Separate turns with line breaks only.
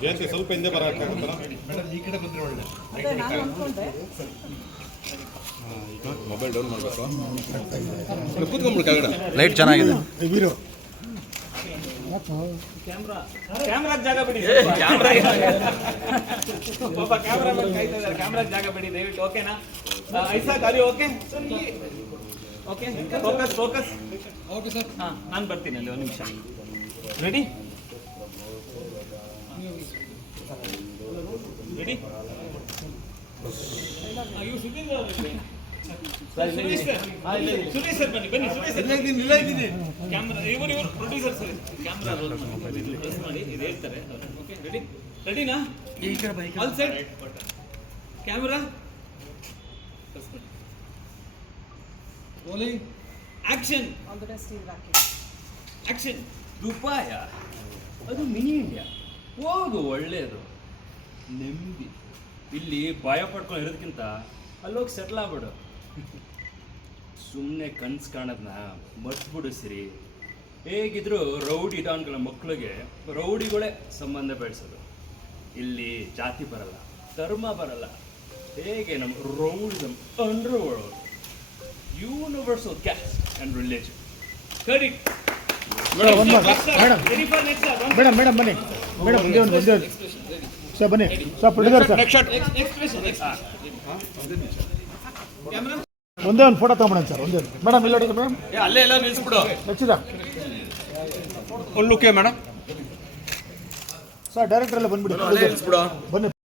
ಜಯಂತಿ ಸ್ವಲ್ಪ ಹಿಂದೆ ಬರೋಕ್ಕಾಗುತ್ತಾ
ಕಡೆ ನಾನು ಒಳ್ಳೆ
ಮೊಬೈಲ್ ಡೌನ್ ಮಾಡಬೇಕು? ಕೂತ್ಕೊಂಡ್ಬಿಡು ಕೆಳಗಡೆ.
ಲೈಟ್ ಚೆನ್ನಾಗಿದೆ.
ಕ್ಯಾಮ್ರಾ ಕ್ಯಾಮ್ರಾ ಜಾಗ ಬಿಡಿ. ಕ್ಯಾಮ್ರಾ ಪಾಪ ಕ್ಯಾಮ್ರಾ ಕಾಯ್ತಾ ಇದ್ದಾರೆ ಕ್ಯಾಮ್ರಾ ಜಾಗ ಬಿಡಿ ದಯವಿಟ್ಟು ಓಕೆನಾ ಐಸಾ ಗಾಡಿ okay okay focus focus okay sir ಹಾಂ ನಾನು ಬರ್ತೀನಿ ಅಲ್ಲಿ ಒಂದು ನಿಮಿಷ. ರೆಡಿ ರೆಡಿ ಸುರೇಶ್ ಸರ್ ಬನ್ನಿ ಬನ್ನಿ ಸುರೇಶ್ ಸರ್ ಕ್ಯಾಮ್ರಾ ಇವರು ಇವರು ಪ್ರೊಡ್ಯೂಸರ್ ಸರ್ ಕ್ಯಾಮ್ರಾ ರೋಲ್ ಮಾಡಿ Close ಮಾಡಿ ಇದು ಹೇಳ್ತಾರೆ. ಓಕೆ ರೆಡಿ ರೆಡಿನಾ all set camera rolling action
all the best rocket
action
Dubai ಅದು ಮಿನಿ ಇಂಡಿಯಾ ಹೋಗು ಒಳ್ಳೆಯದು ನೆಮ್ಮದಿ. ಇಲ್ಲಿ ಭಯ ಪಡ್ಕೊಂಡು ಇರೋದಕ್ಕಿಂತ ಅಲ್ಲೋಗಿ ಸೆಟ್ಲ್ ಆಗ್ಬಿಡು. ಸುಮ್ಮನೆ ಕನ್ಸು ಕಾಣೋದನ್ನ ಮರ್ತ್ಬಿಡು ಸಿರಿ ಹೇಗಿದ್ರು ರೌಡಿ ಡಾನ್ಗಳ ಮಕ್ಕಳಿಗೆ ರೌಡಿಗಳೇ ಸಂಬಂಧ ಬೆಳೆಸೋದು. ಇಲ್ಲಿ ಜಾತಿ ಬರಲ್ಲ ಧರ್ಮ ಬರಲ್ಲ. ಹೇಗೆ ನಮ್ಮ rowdyism under world caste and religion. Religion
madam ಒಂದು ಮೇಡಮ್ ಮೇಡಮ್ ಮೇಡಮ್ ಬನ್ನಿ ಮೇಡಮ್ ಒಂದೇ ಒಂದು ಒಂದೇ ಒಂದು ಸರ್ ಬನ್ನಿ ಸರ್ ಪ್ರೊಡ್ಯೂಸರ್ ಸರ್ ಒಂದೇ ಒಂದು ಫೋಟೋ ತಗೊಂಬಿಡೋಣ ಸರ್ ಒಂದೇ ಒಂದು. ಮೇಡಮ್ ಇಲ್ಲ ನೋಡಿ ಮೇಡಮ್
ಅಲ್ಲೇ ಎಲ್ಲ ನಿಲ್ಲಿಸ್ಬಿಡು
ರಚಿತಾ
ಒಂದು ಲುಕ್ಕೆ ಮೇಡಮ್
ಸರ್ ಡೈರೆಕ್ಟರ್ ಎಲ್ಲ ಬಂದ್ಬಿಡಿ. ಬನ್ನಿ.